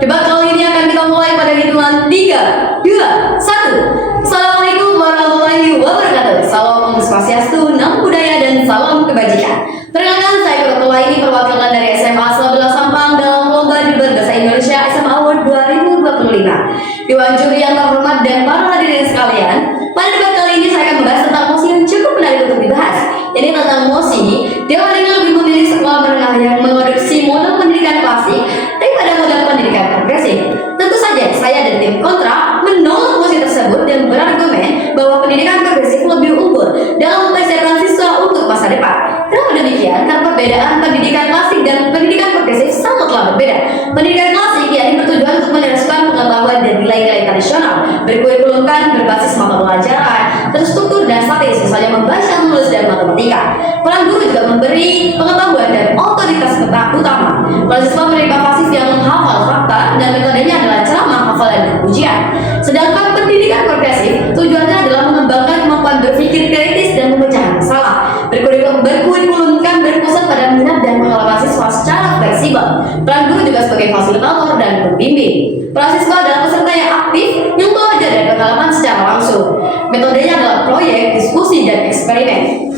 Debat kali ini akan kita mulai pada hitungan 3, 2, 1. Assalamualaikum warahmatullahi wabarakatuh. Salam Om Swastiastu, Namo Buddhaya, dan salam kebajikan. Perkenalkan, saya ketua ini perwakilan dari SMA Asal Sampang dalam lomba debat bahasa Indonesia SMA Award 2025. Dewan juri yang terhormat dan para hadirin sekalian, pada debat kali ini saya akan membahas tentang mosi yang cukup menarik untuk dibahas. Ini tentang mosi, Dewan ini lebih memilih sekolah menengah yang mengadopsi model pendidikan klasik daripada model pendidikan progresif. Tentu saja saya dan tim kontra menolak mosi tersebut dan berargumen bahwa pendidikan progresif lebih unggul dalam persiapan siswa untuk masa depan. Kenapa demikian? Karena perbedaan pendidikan klasik dan pendidikan progresif sangatlah berbeda. Pendidikan klasik yakni bertujuan untuk meneruskan pengetahuan dan nilai-nilai tradisional, berkurikulumkan, berbasis mata pelajaran, terstruktur dan strategis, misalnya membaca, menulis, dan matematika. Peran guru juga memberi pengetahuan dan otoritas utama. Para siswa menerima pasif yang menghafal fakta dan metodenya adalah ceramah, hafalan, dan ujian. Sedangkan pendidikan progresif tujuannya adalah mengembangkan kemampuan berpikir kritis dan memecahkan masalah. Berkurikulumkan berpusat pada minat dan pengalaman siswa secara fleksibel. Peran guru juga sebagai fasilitator dan pembimbing. Para siswa adalah peserta yang aktif yang belajar dari pengalaman secara langsung. Metodenya adalah proyek, diskusi, dan eksperimen.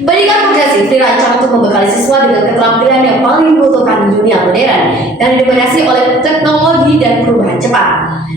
Pendidikan progresif dirancang untuk membekali siswa dengan keterampilan yang paling dibutuhkan di dunia modern dan didominasi oleh teknologi dan perubahan cepat.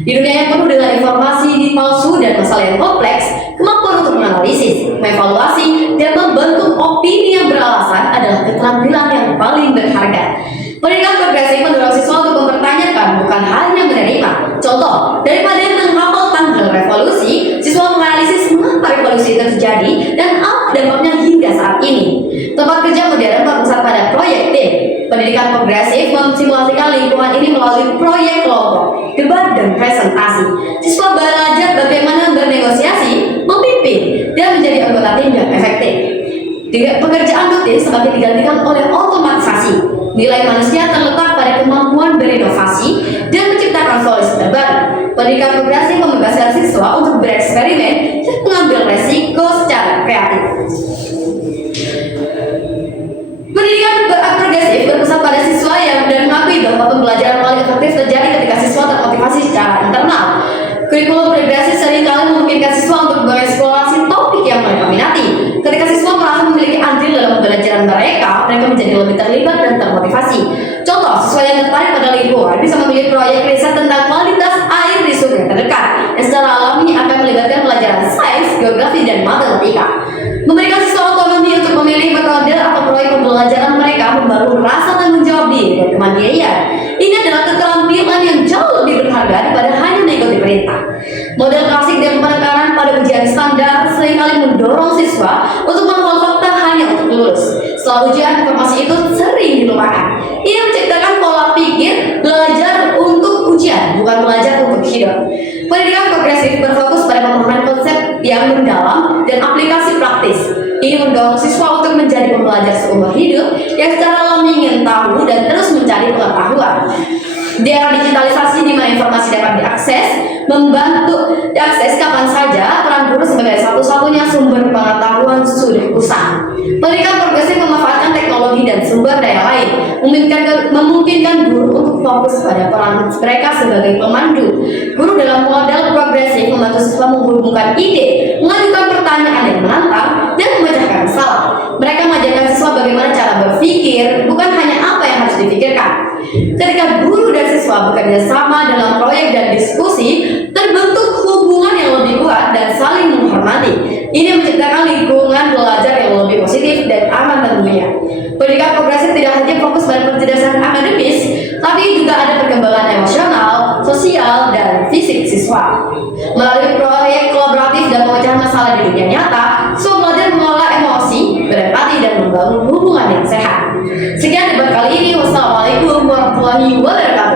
Di dunia yang penuh dengan informasi palsu dan masalah yang kompleks, kemampuan untuk menganalisis, mengevaluasi, dan membentuk opini yang beralasan adalah keterampilan yang paling berharga. Pendidikan progresif mendorong siswa untuk mempertanyakan, bukan hanya menerima. Contoh, daripada menghafal tanggal revolusi, siswa menganalisis mengapa revolusi itu terjadi dan apa dampaknya hingga saat ini. Tempat kerja modern berpusat pada proyek tim. Pendidikan progresif memsimulasikan lingkungan ini melalui proyek kelompok, debat, dan presentasi. Siswa belajar bagaimana bernegosiasi, memimpin, dan menjadi anggota tim yang efektif. Pekerjaan rutin semakin digantikan oleh otomatisasi. Nilai manusia terletak pada kemampuan berinovasi dan menciptakan solusi terbaru. Pendidikan progresif membebaskan siswa untuk bereksperimen dan mengambil resiko secara kreatif. Pendidikan progresif berpusat pada siswa yang dan mengakui bahwa pembelajaran paling efektif terjadi ketika siswa termotivasi secara internal. Kurikulum progresif seringkali memungkinkan siswa untuk mengeksplorasi topik yang mereka minati. Ketika siswa merasa memiliki andil dalam pembelajaran mereka menjadi lebih terlibat dan termotivasi. Contoh, siswa yang tertarik pada lingkungan bisa memilih proyek riset tentang kualitas air di sungai terdekat, yang secara alami akan melibatkan pelajaran sains, geografi, dan matematika. Memberikan siswa otonomi untuk memilih metode atau proyek pembelajaran mereka membangun rasa tanggung jawab diri dan kemandirian. Ini adalah keterampilan yang jauh lebih berharga daripada hanya mengikuti perintah. Model klasik dan penekanan pada ujian standar seringkali mendorong siswa untuk menghafal fakta hanya untuk lulus. Setelah ujian, informasi itu sering dilupakan. Ini menciptakan pola pikir belajar untuk ujian, bukan belajar untuk hidup. Pendidikan progresif berfokus pada pemahaman konsep yang mendalam dan aplikasi praktis. Ini mendorong siswa untuk menjadi pembelajar seumur hidup yang secara alami ingin tahu dan terus mencari pengetahuan. Di era digitalisasi di mana informasi dapat membantu diakses kapan saja, peran guru sebagai satu-satunya sumber pengetahuan sudah usang. Pendidikan progresif memanfaatkan teknologi dan sumber daya lain, memungkinkan guru untuk fokus pada peran mereka sebagai pemandu. Guru dalam model progresif membantu siswa menghubungkan ide, mengajukan pertanyaan yang menantang, dan memecahkan masalah. Mereka mengajarkan siswa bagaimana cara berpikir, bukan hanya apa yang harus dipikirkan. Ketika guru dan siswa bekerja sama dalam proyek dan diskusi, terbentuk hubungan yang lebih kuat dan saling menghormati. Ini menciptakan lingkungan belajar yang lebih positif dan aman tentunya. Pendidikan progresif tidak hanya fokus pada pencerdasan akademis, tapi juga ada perkembangan emosional, sosial, dan fisik siswa. Melalui proyek kolaboratif dan pemecahan masalah di dunia nyata, siswa belajar mengelola emosi, berempati, dan membangun hubungan yang sehat. Sekian debat kali ini. Wassalamualaikum warahmatullahi wabarakatuh.